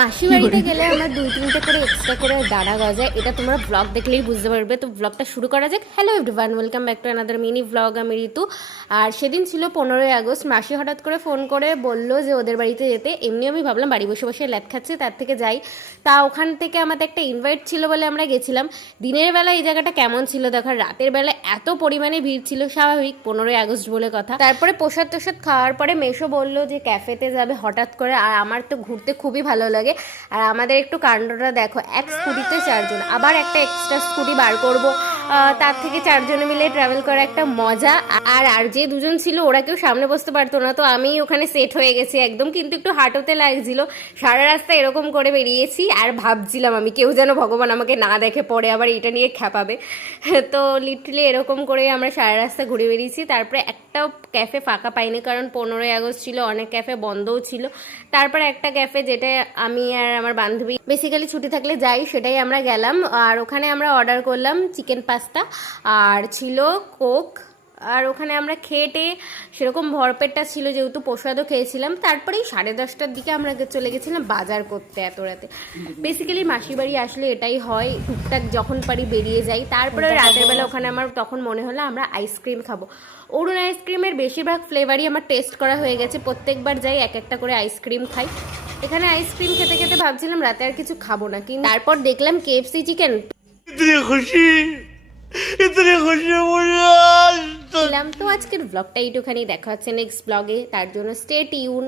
মাসি বাড়িতে গেলে আমার 2-3টে করে এক্সট্রা করে দাঁড়া গজায়, এটা তোমরা ব্লগ দেখলেই বুঝতে পারবে। তো ব্লগটা শুরু করা যাক। Hello everyone, welcome back to another mini blog. আমি ঋতু। আর সেদিন ছিল 15ই আগস্ট। মাসি হঠাৎ করে ফোন করে বললো যে ওদের বাড়িতে যেতে। এমনি আমি ভাবলাম বাড়ি বসে বসে ল্যাদ খাচ্ছে, তার থেকে যাই। তা ওখান থেকে আমাদের একটা ইনভাইট ছিল বলে আমরা গেছিলাম। দিনের বেলা এই জায়গাটা কেমন ছিল দেখার, রাতের বেলা এত পরিমাণে ভিড় ছিল, স্বাভাবিক, 15ই আগস্ট বলে কথা। তারপরে প্রসাদ টোসাদ খাওয়ার পরে মেশো বললো যে ক্যাফেতে যাবে হঠাৎ করে। আর আমার তো ঘুরতে খুবই ভালো লাগে। আর আমাদের একটু কাণ্ডটা দেখো, এক স্কুটিতে 4জন, আবার একটা এক্সট্রা স্কুটি বার করব, তার থেকে 4জনে মিলে ট্রাভেল করা একটা মজা। আর যে দুজন ছিল ওরা কেউ সামনে বসতে পারতো না, তো আমি ওখানে সেট হয়ে গেছি একদম। কিন্তু একটু হাঁটোতে লাগছিল, সারা রাস্তা এরকম করে বেরিয়েছি। আর ভাবছিলাম আমি কেউ যেন ভগবান আমাকে না দেখে পড়ে আবার এটা নিয়ে খ্যাপাবে। তো লিটারালি এরকম করে আমরা সারা রাস্তা ঘুরে বেরিয়েছি। তারপরে একটাও ক্যাফে ফাঁকা পাইনি, কারণ 15ই আগস্ট ছিল, অনেক ক্যাফে বন্ধও ছিল। তারপর একটা ক্যাফে, যেটা আমি আর আমার বান্ধবী বেসিক্যালি ছুটি থাকলে যাই, সেটাই আমরা গেলাম। আর ওখানে আমরা অর্ডার করলাম চিকেন পাস্তা, আর ছিল কোক। আর ওখানে আমরা খেটে সেরকম ভরপেটটা ছিল, যেহেতু প্রসাদও খেয়েছিলাম। তারপরেই 10:30টার দিকে আমরা চলে গেছিলাম বাজার করতে এত রাতে। বেসিক্যালি মাসির বাড়ি আসলে এটাই হয়, টুকটাক যখন পারি বেরিয়ে যাই। তারপরে রাতের বেলা ওখানে আমার তখন মনে হলো আমরা আইসক্রিম খাবো। অরুণ আইসক্রিমের বেশিরভাগ ফ্লেভারই আমার টেস্ট করা হয়ে গেছে, প্রত্যেকবার যাই এক একটা করে আইসক্রিম খাই। এখানে আইসক্রিম খেতে খেতে ভাবছিলাম রাতে আর কিছু খাবো না, কিন্তু তারপর দেখলাম KFC চিকেন। इतनी खुशी मुझे आज তো আজকের ব্লগটা এইটুখানি, দেখা হচ্ছে নেক্সট ব্লগে, তার জন্য স্টে টিউন।